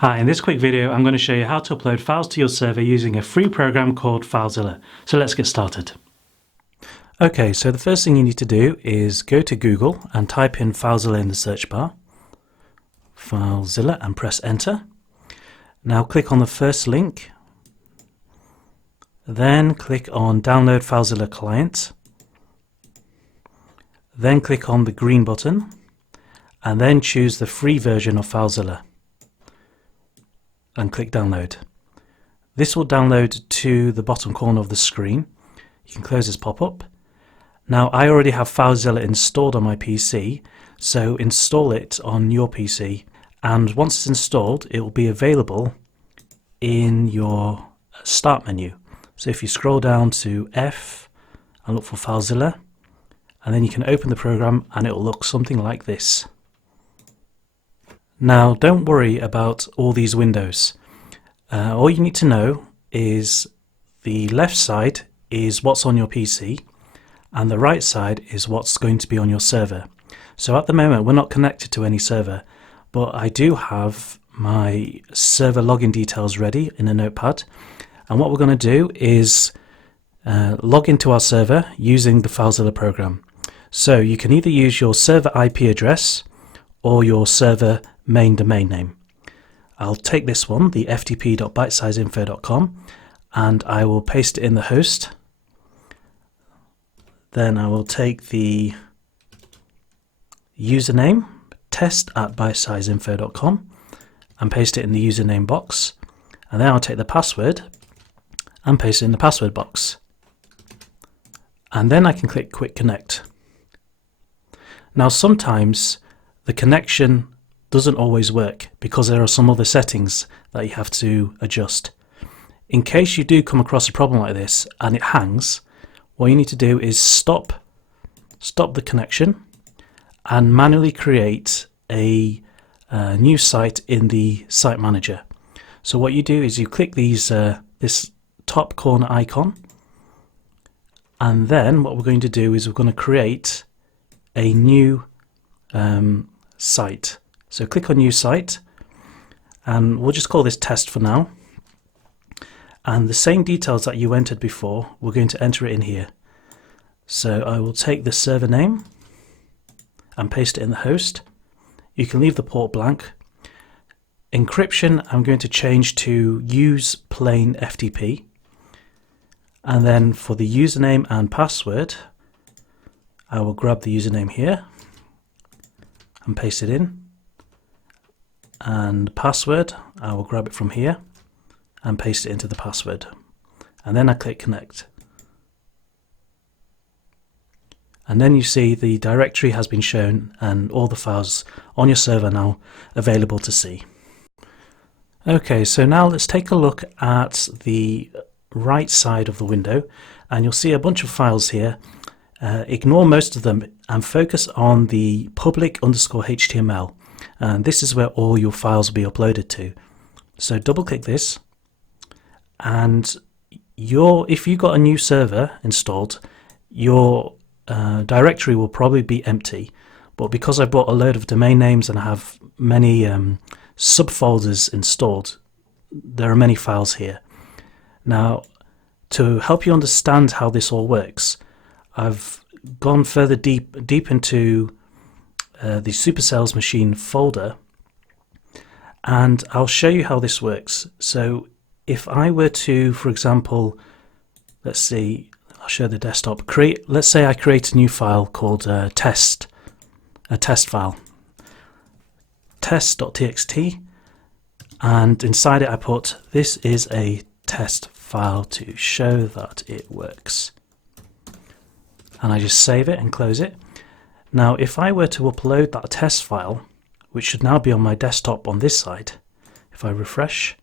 Hi, in this quick video I'm going to show you how to upload files to your server using a free program called Filezilla. So let's get started. Okay, so the first thing you need to do is go to Google and type in Filezilla in the search bar. Filezilla, and press enter. Now click on the first link, then click on download Filezilla client, then click on the green button and then choose the free version of Filezilla and click download. This will download to the bottom corner of the screen. You can close this pop-up. Now I already have Filezilla installed on my PC, so install it on your PC, and once it's installed it will be available in your start menu. So if you scroll down to F and look for Filezilla, and then you can open the program and it will look something like this. Now don't worry about all these windows. All you need to know is the left side is what's on your PC and the right side is what's going to be on your server. So at the moment we're not connected to any server, but I do have my server login details ready in a notepad, and what we're going to do is log into our server using the Filezilla program. So you can either use your server IP address or your server main domain name. I'll take this one, the ftp.bitesizeinfo.com, and I will paste it in the host. Then I will take the username, test.bitesizeinfo.com, and paste it in the username box. And then I'll take the password and paste it in the password box. And then I can click Quick Connect. Now sometimes the connection doesn't always work because there are some other settings that you have to adjust. In case you do come across a problem like this and it hangs, what you need to do is stop the connection and manually create a new site in the site manager. So what you do is you click this top corner icon, and then what we're going to do is we're going to create a new site. So click on new site, and we'll just call this test for now. And the same details that you entered before, we're going to enter it in here. So I will take the server name and paste it in the host. You can leave the port blank. Encryption, I'm going to change to use plain FTP. And then for the username and password, I will grab the username here and paste it in. And password, I will grab it from here and paste it into the password. And then I click connect. And then you see the directory has been shown and all the files on your server now available to see. Okay, so now let's take a look at the right side of the window, and you'll see a bunch of files here. Ignore most of them and focus on the public_HTML, and this is where all your files will be uploaded to. So double click this, and if you've got a new server installed, your directory will probably be empty, but because I bought a load of domain names and I have many subfolders installed, there are many files here. Now, to help you understand how this all works, I've gone further deep into the Supercells machine folder, and I'll show you how this works. So if I were to, for example, let's see, I'll show the desktop. Let's say I create a new file called a test file, test.txt, and inside it I put, this is a test file to show that it works. And I just save it and close it. Now if I were to upload that test file, which should now be on my desktop on this side, if I refresh,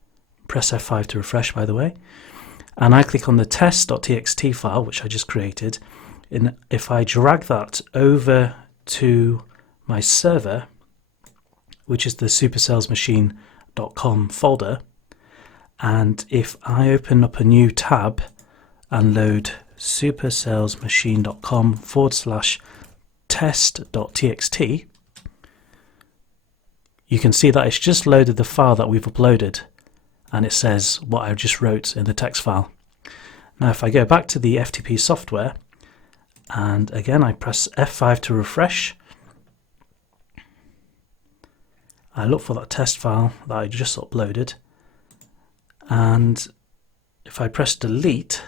press F5 to refresh by the way, and I click on the test.txt file which I just created, and if I drag that over to my server, which is the supercellsmachine.com folder, and if I open up a new tab and load supercellsmachine.com/test.txt, you can see that it's just loaded the file that we've uploaded, and it says what I just wrote in the text file. Now if I go back to the FTP software, and again I press F5 to refresh, I look for that test file that I just uploaded, and if I press delete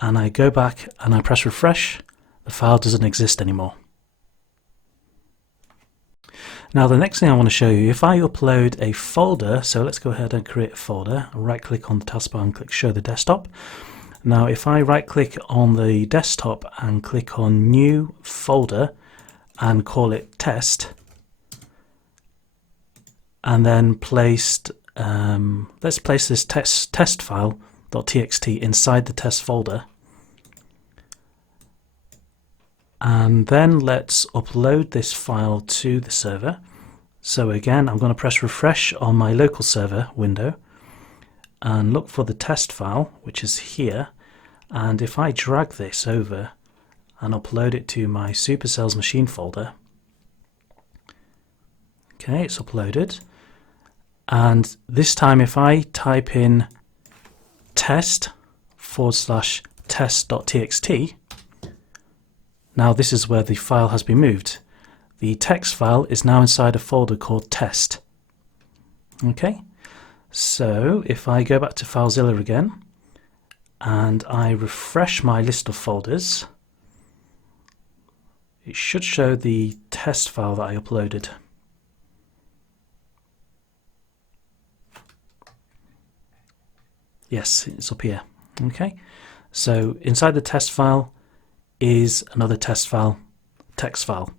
and I go back and I press refresh, the file doesn't exist anymore. Now the next thing I want to show you, if I upload a folder, so let's go ahead and create a folder, right click on the taskbar and click show the desktop. Now if I right click on the desktop and click on new folder and call it test, and then let's place this test file .txt inside the test folder, and then let's upload this file to the server. So again I'm going to press refresh on my local server window and look for the test file, which is here, and if I drag this over and upload it to my Supercells machine folder, okay, it's uploaded. And this time if I type in test/test.txt, now this is where the file has been moved. The text file is now inside a folder called test. Okay, so if I go back to Filezilla again and I refresh my list of folders, it should show the test file that I uploaded. Yes, it's up here. Okay, so inside the test file is another test file, text file.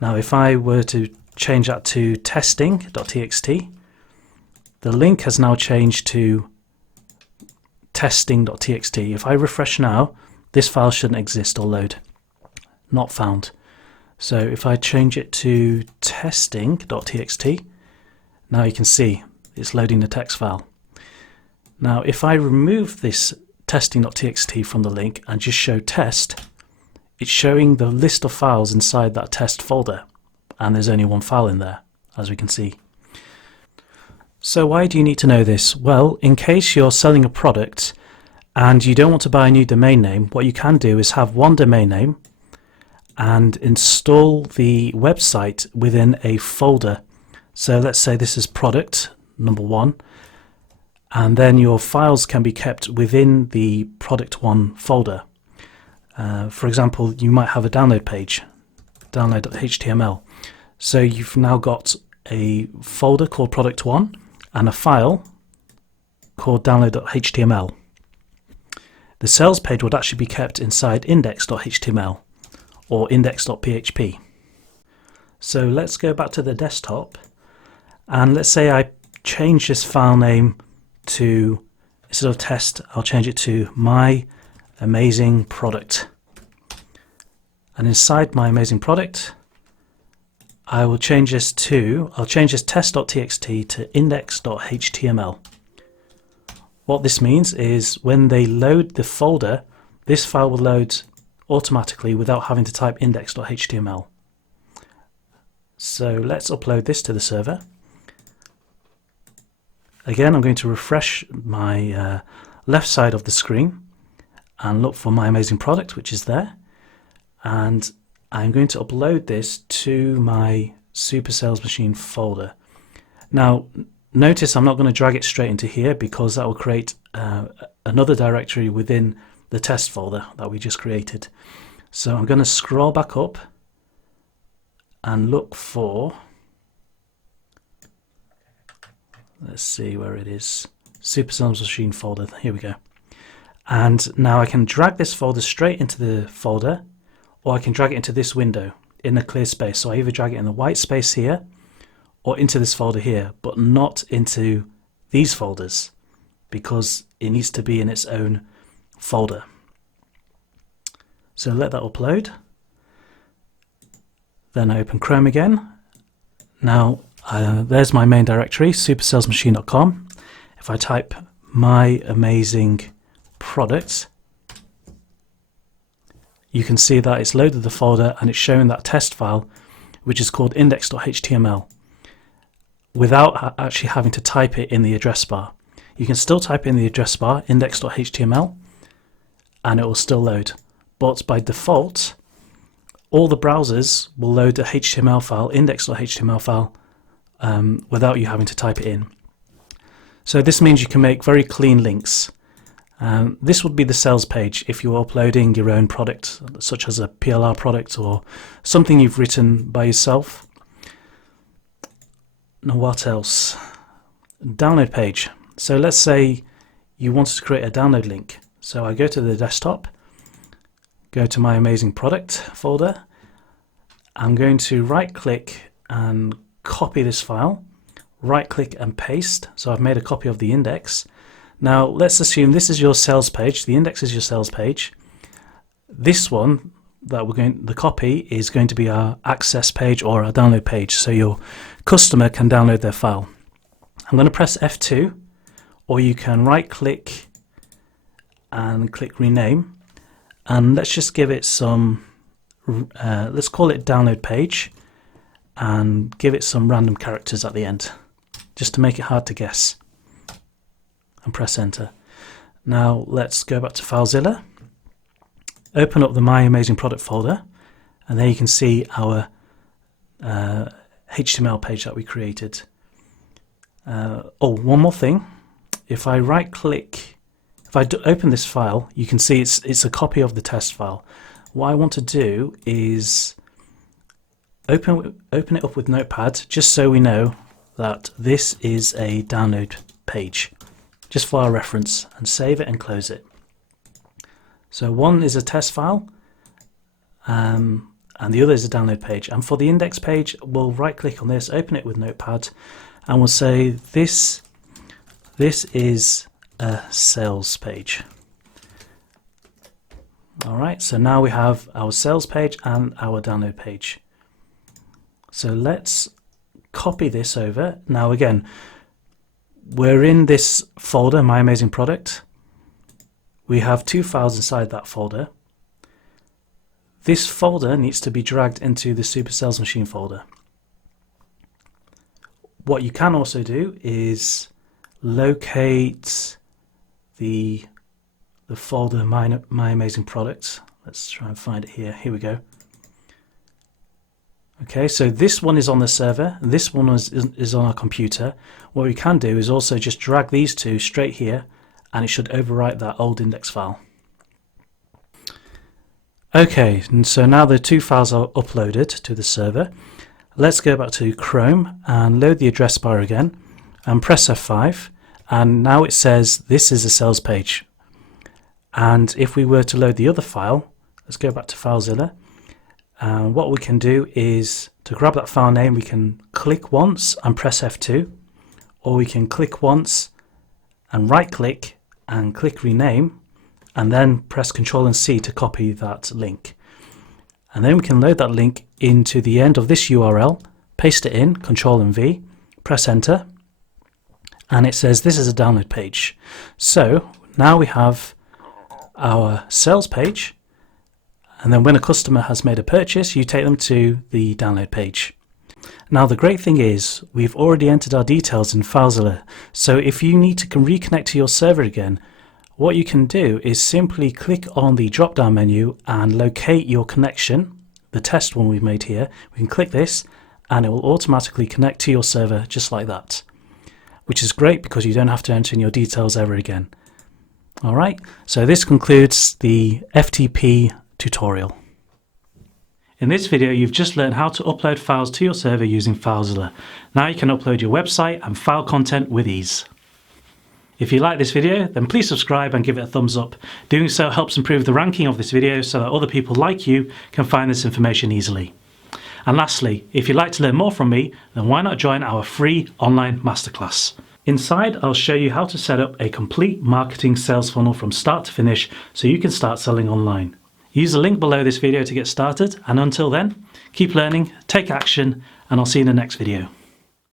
Now if I were to change that to testing.txt, the link has now changed to testing.txt. If I refresh now, this file shouldn't exist or load. Not found. So if I change it to testing.txt, now you can see it's loading the text file. Now if I remove this testing.txt from the link and just show test, it's showing the list of files inside that test folder, and there's only one file in there, as we can see. So why do you need to know this? Well, in case you're selling a product and you don't want to buy a new domain name, what you can do is have one domain name and install the website within a folder. So let's say this is product number 1, and then your files can be kept within the product 1 folder. For example, you might have a download page, download.html. So you've now got a folder called product 1 and a file called download.html. The sales page would actually be kept inside index.html or index.php. So let's go back to the desktop, and let's say I change this file name to, instead of test, I'll change it to my amazing product. And inside my amazing product, I'll change this test.txt to index.html. What this means is when they load the folder, this file will load automatically without having to type index.html. So let's upload this to the server. Again, I'm going to refresh my left side of the screen and look for my amazing product, which is there, and I'm going to upload this to my Supercells machine folder. Now notice I'm not going to drag it straight into here, because that will create another directory within the test folder that we just created. So I'm going to scroll back up and look for, let's see where it is, Supercells machine folder. Here we go. And now I can drag this folder straight into the folder, or I can drag it into this window in the clear space. So I either drag it in the white space here or into this folder here, but not into these folders, because it needs to be in its own folder. So let that upload. Then I open Chrome again. Now there's my main directory, supercellsmachine.com. If I type my amazing product, you can see that it's loaded the folder and it's showing that test file, which is called index.html, without actually having to type it in the address bar. You can still type in the address bar index.html and it will still load, but by default all the browsers will load the HTML file, index.html file, without you having to type it in. So this means you can make very clean links. This would be the sales page if you're uploading your own product, such as a PLR product or something you've written by yourself. Now what else? Download page. So let's say you wanted to create a download link. So I go to the desktop, go to my amazing product folder. I'm going to right click and copy this file, right click and paste. So I've made a copy of the index. Now let's assume this is your sales page, the index is your sales page. This one that the copy is going to be our access page or our download page, so your customer can download their file. I'm going to press F2, or you can right click and click rename, and let's just give it some, let's call it download page, and give it some random characters at the end, just to make it hard to guess, and press enter. Now let's go back to Filezilla, open up the My Amazing Product folder, and there you can see our HTML page that we created. Oh, one more thing. If I right click, if I open this file, you can see it's a copy of the test file. What I want to do is open it up with Notepad, just so we know that this is a download page, just for our reference, and save it and close it. So one is a test file, and the other is a download page. And for the index page, we'll right click on this, open it with Notepad, and we'll say this is a sales page. Alright, so now we have our sales page and our download page. So let's copy this over. Now again, we're in this folder, My Amazing Product. We have two files inside that folder. This folder needs to be dragged into the Super Sales Machine folder. What you can also do is locate the folder My Amazing Product. Let's try and find it here. Here we go. Okay, so this one is on the server, and this one is on our computer. What we can do is also just drag these two straight here, and it should overwrite that old index file. Okay, and so now the two files are uploaded to the server. Let's go back to Chrome and load the address bar again, and press F5, and now it says this is a sales page. And if we were to load the other file, let's go back to Filezilla. What we can do is to grab that file name, we can click once and press F2, or we can click once and right click and click rename, and then press Ctrl and C to copy that link. And then we can load that link into the end of this URL, paste it in, Ctrl and V, press enter, and it says this is a download page. So now we have our sales page, and then when a customer has made a purchase, you take them to the download page. Now the great thing is we've already entered our details in Filezilla, so if you need to reconnect to your server again, what you can do is simply click on the drop down menu and locate your connection, the test one we've made here. We can click this and it will automatically connect to your server just like that, which is great because you don't have to enter in your details ever again. Alright, so this concludes the FTP tutorial. In this video you've just learned how to upload files to your server using Filezilla. Now you can upload your website and file content with ease. If you like this video, then please subscribe and give it a thumbs up. Doing so helps improve the ranking of this video so that other people like you can find this information easily. And lastly, if you'd like to learn more from me, then why not join our free online masterclass. Inside, I'll show you how to set up a complete marketing sales funnel from start to finish so you can start selling online. Use the link below this video to get started, and until then, keep learning, take action, and I'll see you in the next video.